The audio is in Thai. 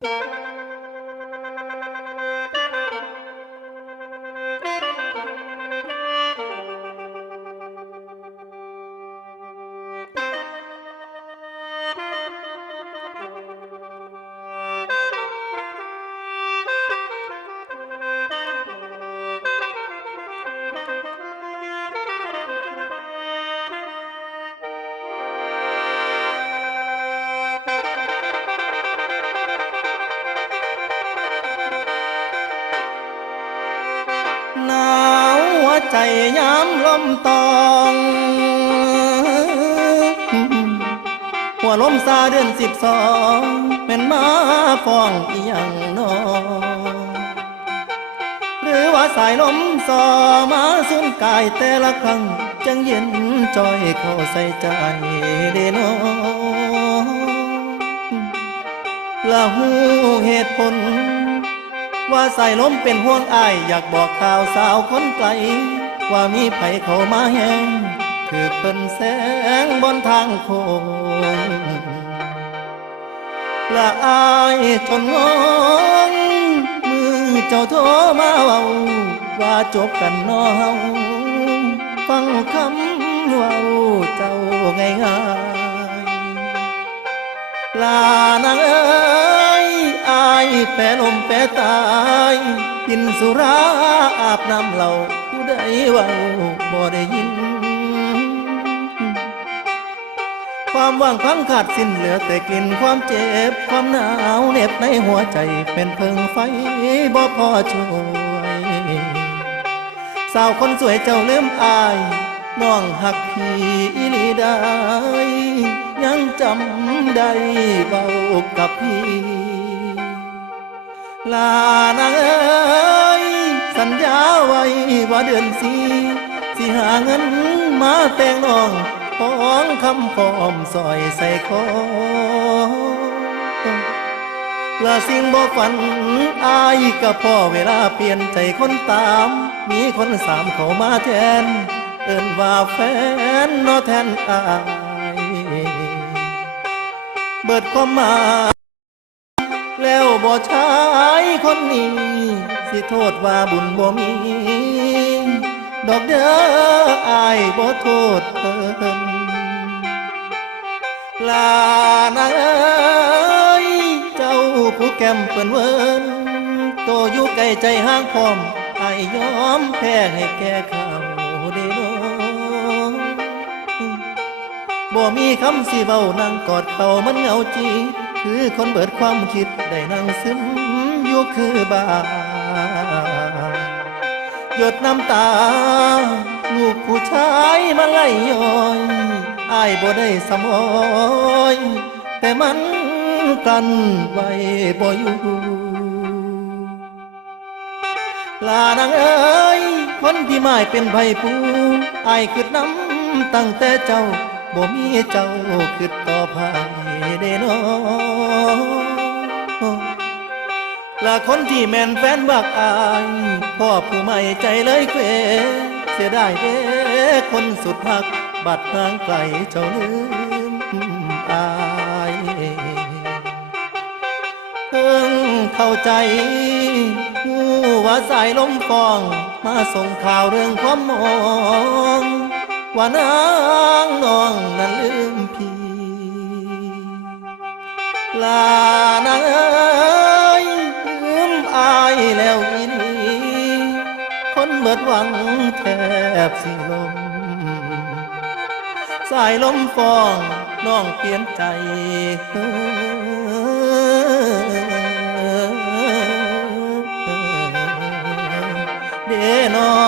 หนาวหัวใจย้ำลมตองหัวลมซาเดือน12เป็นมาฟ้องอีหยังนอหรือว่าสายลมซอมาสุนกายแต่ละครั้งจังเย็นจอยเข้าใส่ใจเดนอละหูเหตุผลว่าสายลมเป็นห่วงอ้ายอยากบอกข่าวสาวคนไกลว่ามีไผเข้ามาแห้งถือเป็นแสงบนทางโค้งละอายจนงงมือเจ้าโทรมาเว้าว่าจบกันน้อเฮาฟังคำเว้าเจ้าง่ายๆลานางเอ้ยอายแปรลมแปรตายกินสุราอาบน้ำเหล้าผู้ใดเว้าบ่ได้ยินความว่างพังขาดสิ้นเหลือแต่กลิ่นความเจ็บความหนาวเหน็บในหัวใจเป็นเพิงไฟบ่พอช่วยสาวคนสวยเจ้าลืมอายน้องหักพี่อีหลีได้ยังจำได้เบากับพี่ลานางเอ้ยสัญญาไว้ว่าเดือนสิหาเงินมาแต่งน้องของคำพร้อมซอยใส่คอละสิ่งบ่ฝันอายกับพ่อเวลาเปลี่ยนใจคนตามมีคนสามเข้ามาแทนเอิ้นว่าแฟนนอแทนอายเบิดความหมายแล้วบ่ชายคนนี้สิโทษว่าบุญบ่มีดอกเด้ออายบ่โทษเพิ่นลานางเอ้ยเจ้าผู้แก้มเปิ้นเวินโตอยู่ใกล้ใจห่างพร้อมอายยอมแพ้ให้แก่เขาเด้อบ่มีคำสิเว้านั่งกอดเขามันเหงาจีคือคนเบิดความคิดได้นั่งซึมอยู่คือบ้าหยดน้ำตาลูกผู้ชายมาไล่ย้อยอายบ่ได้สมอยแต่มันกันไว้บ่อยู่ลานางเอ้ยคนที่หมายเป็นไผผู้อายคิดน้ำตั้งแต่เจ้าบ่มีเจ้าคิดต่อไผเด้น้อละคนที่แม่นแฟนบักอายพ่อผู้ไม่ใจเลยเควเสียได้เด้คนสุดหักบัดห่างไกลเจ้าลืมอายเพิ่งเข้าใจหูว่าสายลมฟองมาส่งข่าวเรื่องความมองว่านางน้องนั้นลืมพี่ลานางเอ้ยลืมอายแล้วอีนี่คนเบิดหวังแทบสิลมสายลมฟองน้องเปลี่ยนใจเด้น้อ